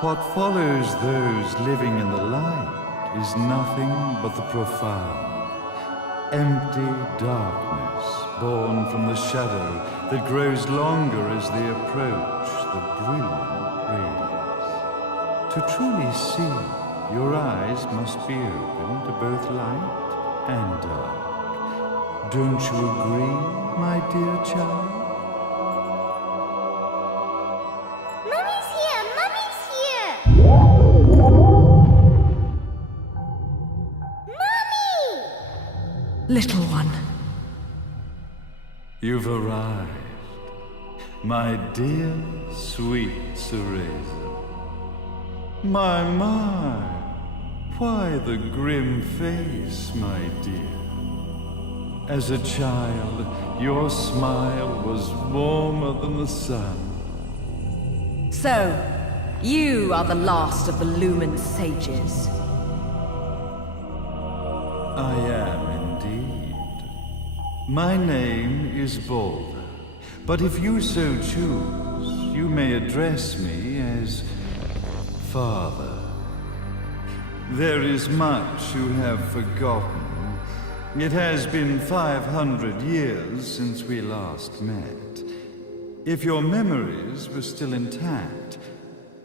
What follows those living in the light is nothing but the profound, empty darkness born from the shadow that grows longer as they approach the brilliant rays. To truly see, your eyes must be open to both light and dark. Don't you agree, my dear child? Mummy's here! Mummy's here! Mummy! Little one. You've arrived, my dear, sweet Cereza. My, why the grim face, my dear? As a child, your smile was warmer than the sun. So, you are the last of the Lumen sages. I am indeed. My name is Balder, but if you so choose, you may address me as Father. There is much you have forgotten. It has been 500 years since we last met. If your memories were still intact,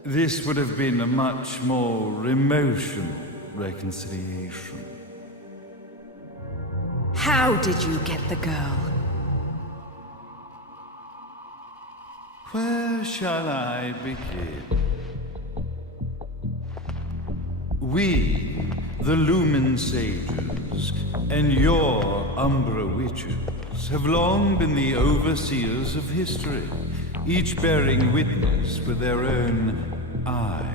this would have been a much more emotional reconciliation. How did you get the girl? Where shall I begin? We, the Lumen sages, and your Umbra witches, have long been the overseers of history, each bearing witness with their own eye.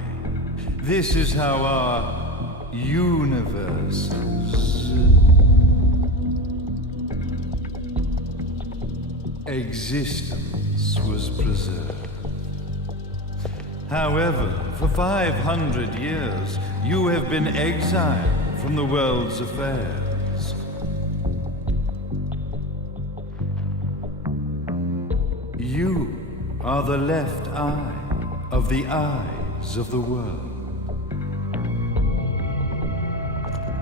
This is how our universe's existence was preserved. However, for 500 years, you have been exiled from the world's affairs. You are the left eye of the eyes of the world.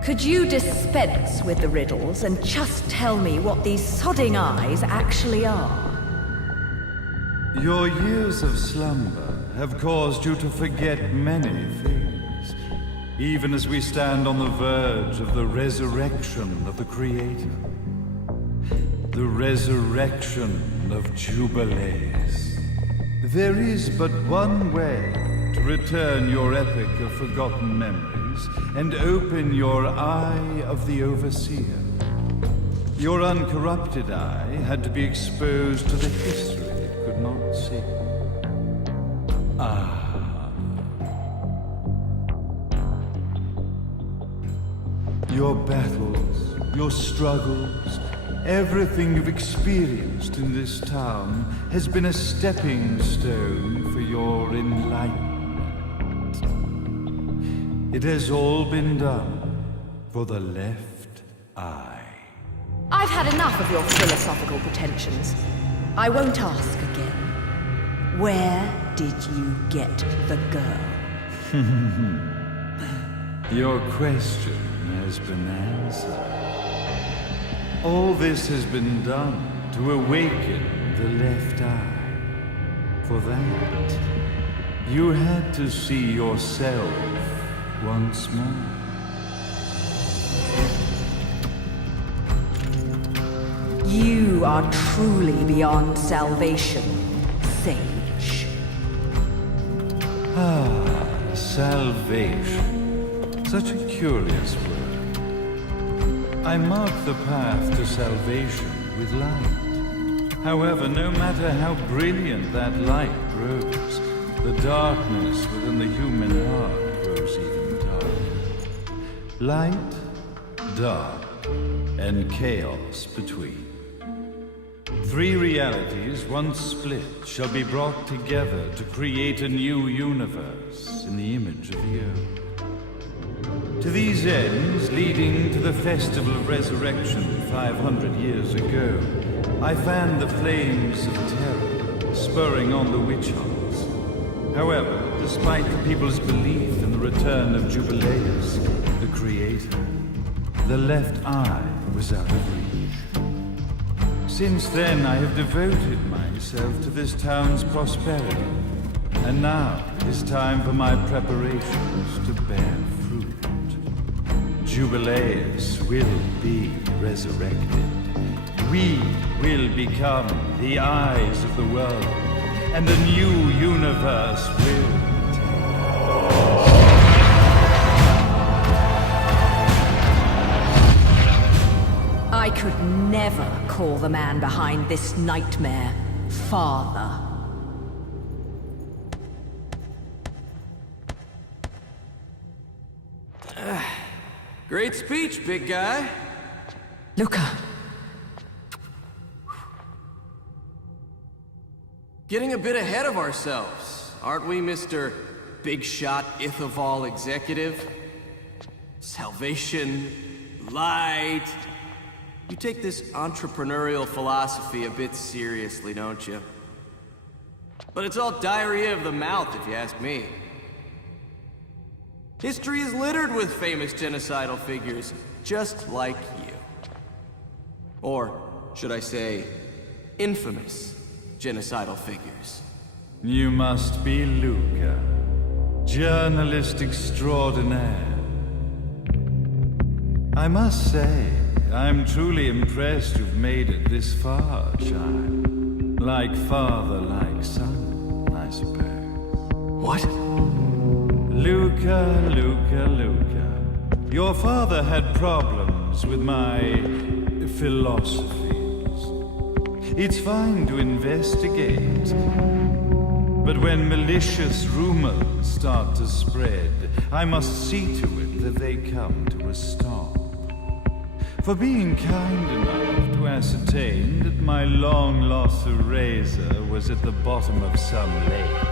Could you dispense with the riddles and just tell me what these sodding eyes actually are? Your years of slumber have caused you to forget many things, even as we stand on the verge of the resurrection of the Creator. The resurrection of Jubilees. There is but one way to return your epic of forgotten memories and open your eye of the Overseer. Your uncorrupted eye had to be exposed to the history it could not see. Your battles, your struggles, everything you've experienced in this town has been a stepping stone for your enlightenment. It has all been done for the left eye. I've had enough of your philosophical pretensions. I won't ask again. Where did you get the girl? Your question has been answered. All this has been done to awaken the left eye. For that, you had to see yourself once more. You are truly beyond salvation, sage. Salvation. Such a curious word. I mark the path to salvation with light. However, no matter how brilliant that light grows, the darkness within the human heart grows even darker. Light, dark, and chaos between. Three realities, once split, shall be brought together to create a new universe in the image of the old. To these ends, leading to the Festival of Resurrection 500 years ago, I fanned the flames of terror, spurring on the witch hunts. However, despite the people's belief in the return of Jubileus, the creator. The left eye was out of reach. Since then, I have devoted myself to this town's prosperity. And now it is time for my preparations to bear fruit. Jubileus will be resurrected. We will become the eyes of the world, and a new universe will I could never call the man behind this nightmare father. Great speech, big guy. Luca. Getting a bit ahead of ourselves, aren't we, Mr. Big Shot Ithaval Executive? Salvation, light. You take this entrepreneurial philosophy a bit seriously, don't you? But it's all diarrhea of the mouth, if you ask me. History is littered with famous genocidal figures, just like you. Or, should I say, infamous genocidal figures. You must be Luca, journalist extraordinaire. I must say, I'm truly impressed you've made it this far, child. Like father, like son, I suppose. What? Luca, Luca, Luca. Your father had problems with my philosophies. It's fine to investigate, but when malicious rumors start to spread, I must see to it that they come to a stop. For being kind enough to ascertain that my long-lost eraser was at the bottom of some lake,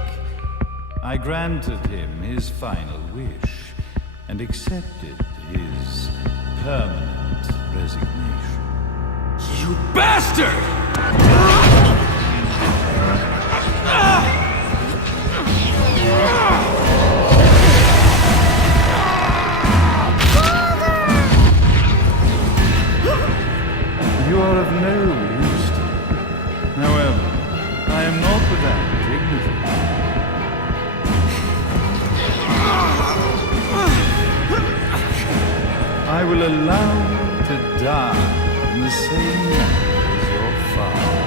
I granted him his final wish and accepted his permanent resignation. You bastard! You are of no use to me. However, I am not without dignity. I will allow you to die in the same manner as your father.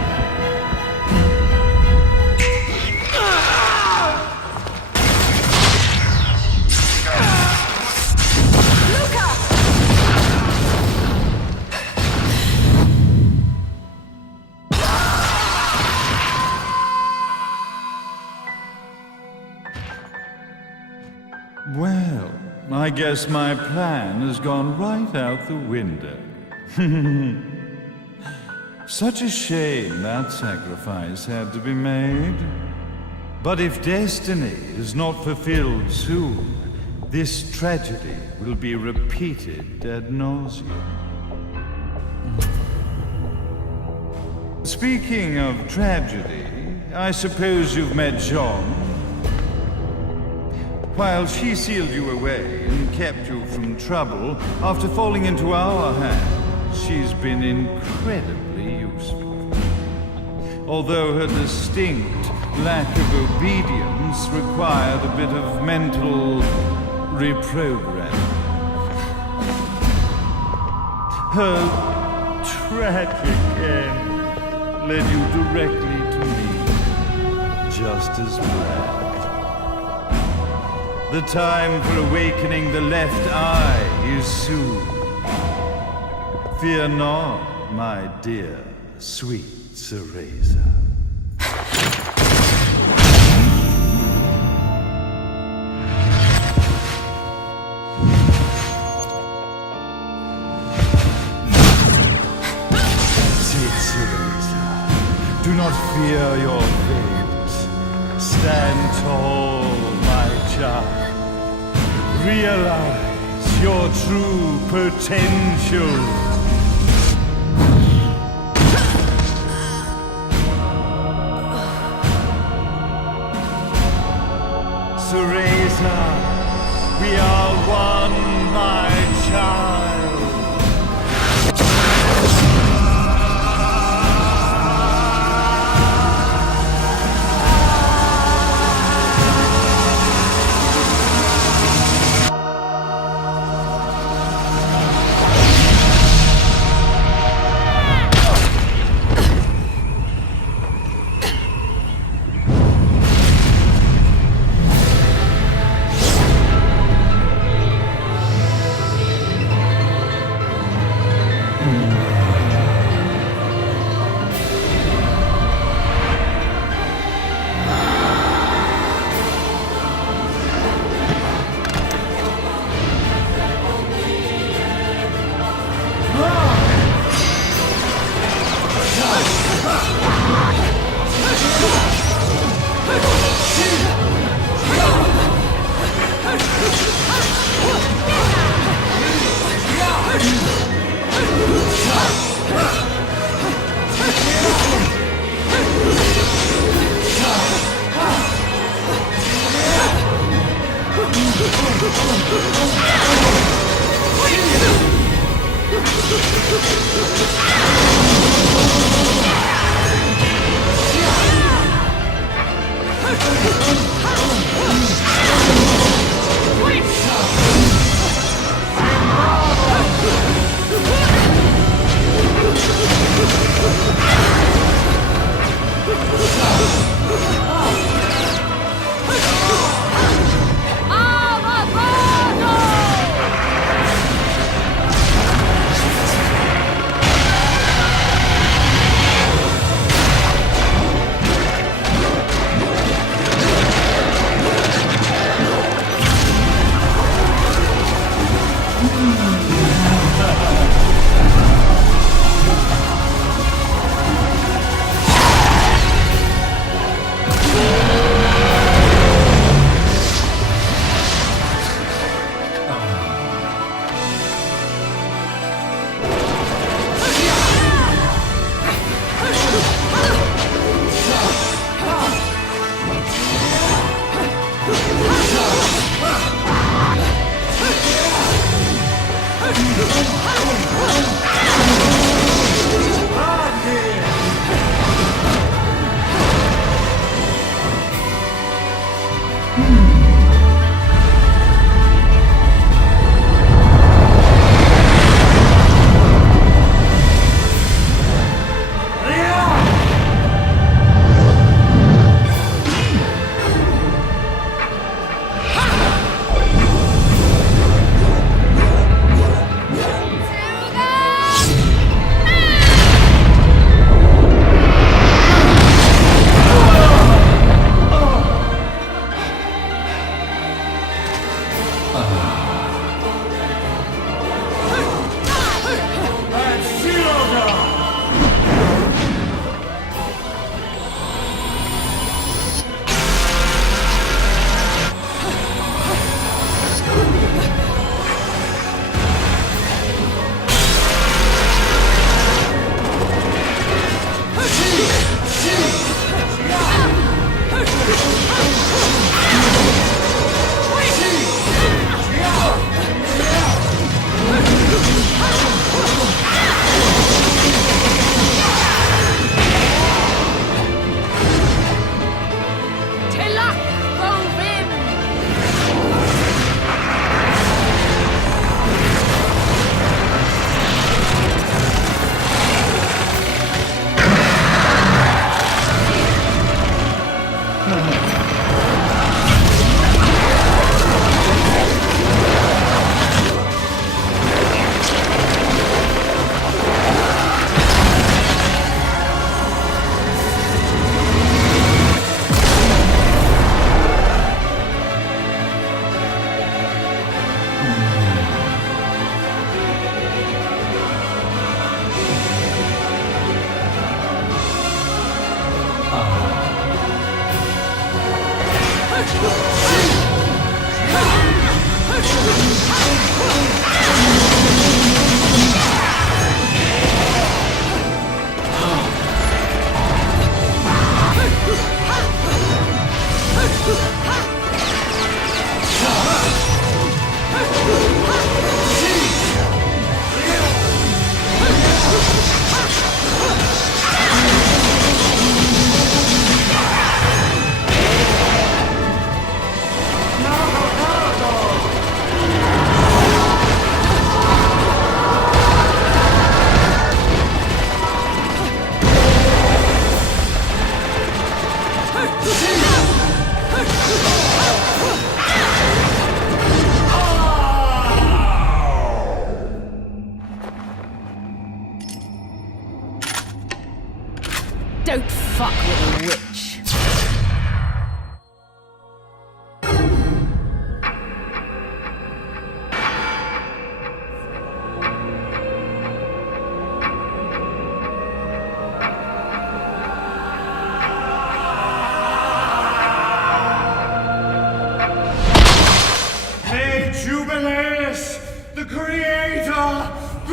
Well, I guess my plan has gone right out the window. Such a shame that sacrifice had to be made. But if destiny is not fulfilled soon, this tragedy will be repeated ad nauseum. Speaking of tragedy, I suppose you've met Jean. While she sealed you away and kept you from trouble, after falling into our hands, she's been incredibly useful. Although her distinct lack of obedience required a bit of mental reprogramming. Her tragic end led you directly to me, just as planned. The time for awakening the left eye is soon. Fear not, my dear, sweet Cereza. Sweet Cereza, do not fear your fate. Stand tall, my child. Realize your true potential. to raise us. We are one, my child.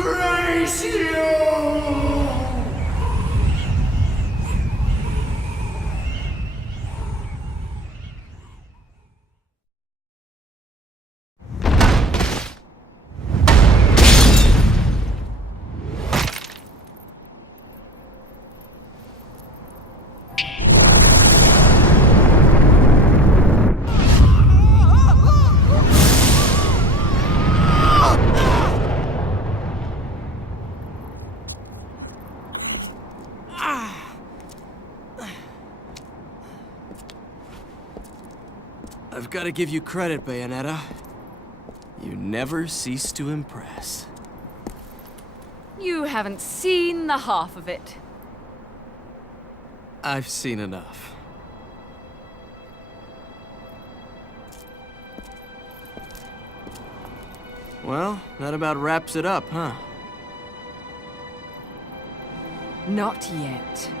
disgrace you! I've got to give you credit, Bayonetta. You never cease to impress. You haven't seen the half of it. I've seen enough. Well, that about wraps it up, huh? Not yet.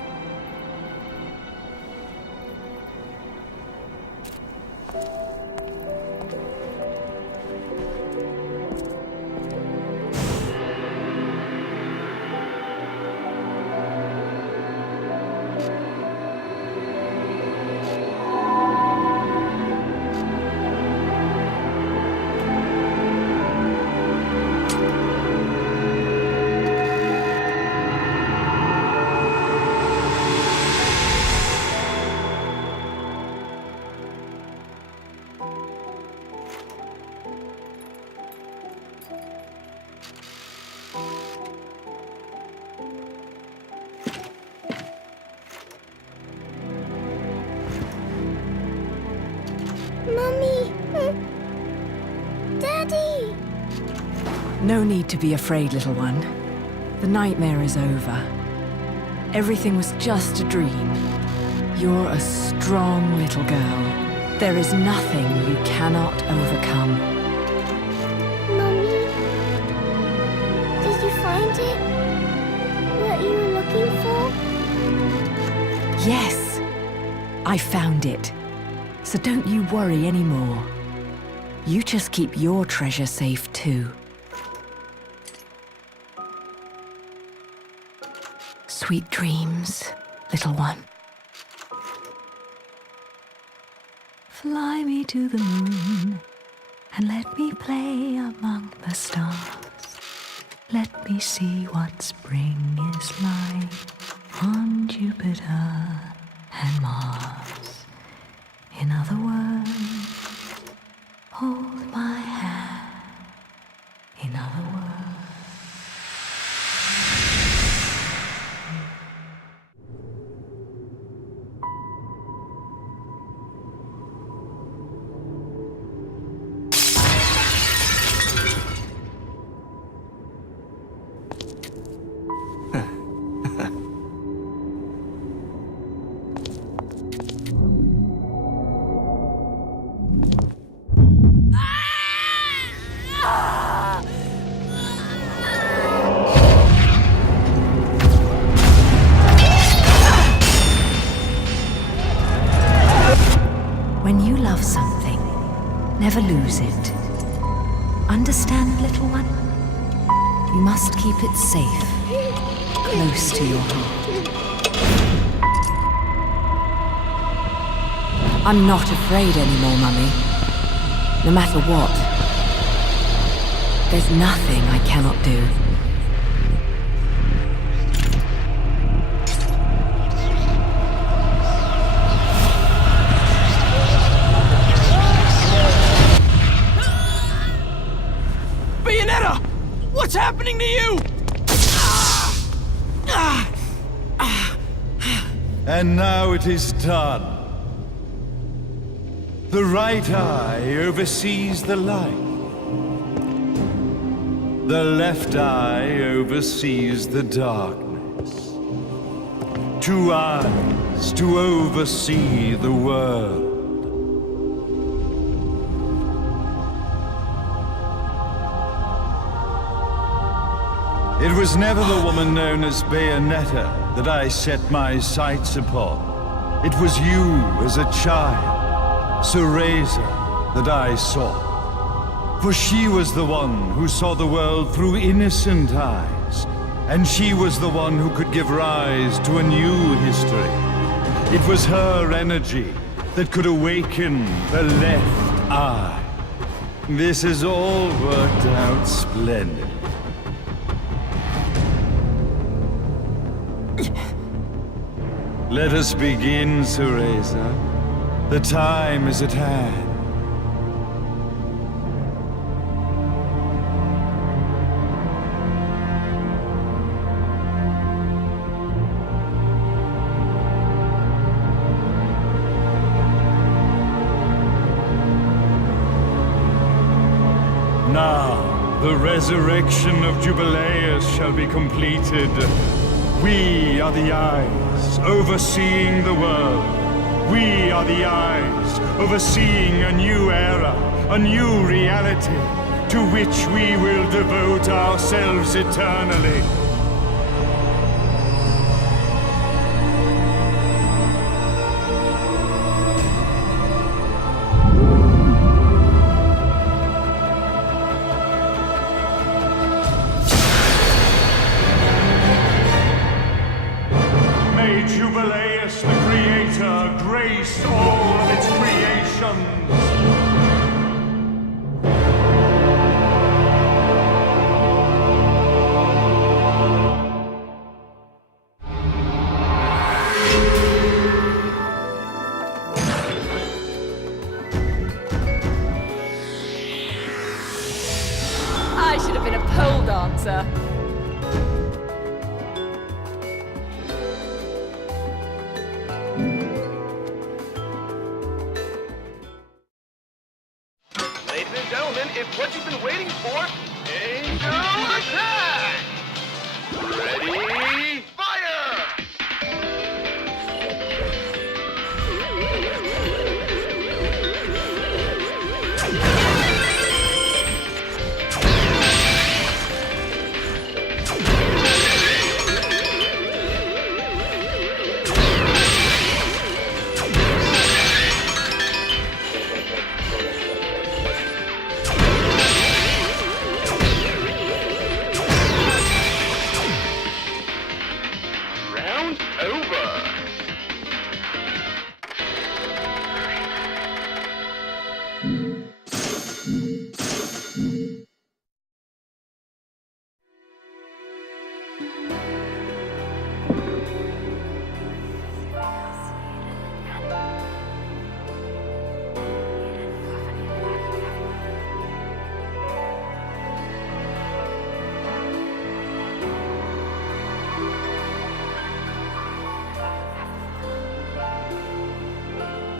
Mommy! Daddy! No need to be afraid, little one. The nightmare is over. Everything was just a dream. You're a strong little girl. There is nothing you cannot overcome. Mommy? Did you find it? What you were looking for? Yes, I found it. So don't you worry anymore. You just keep your treasure safe too. Sweet dreams, little one. Fly me to the moon and let me play among the stars. Let me see what spring is like on Jupiter and Mars. In other words, hold my hand. In other words. When you love something, never lose it. Understand, little one? You must keep it safe, close to your heart. I'm not afraid anymore, Mummy. No matter what. There's nothing I cannot do. Bayonetta! What's happening to you? And now it is done. The right eye oversees the light. The left eye oversees the darkness. Two eyes to oversee the world. It was never the woman known as Bayonetta that I set my sights upon. It was you as a child, Cereza, that I sought. For she was the one who saw the world through innocent eyes, and she was the one who could give rise to a new history. It was her energy that could awaken the left eye. This has all worked out splendidly. Let us begin, Cereza. The time is at hand. Now, the resurrection of Jubileus shall be completed. We are the eyes overseeing the world. We are the eyes overseeing a new era, a new reality, to which we will devote ourselves eternally. Jubileus, the Creator, grace all of its creations. I should have been a pole dancer. It's what you've been waiting for. Angel attack! Ready, fire!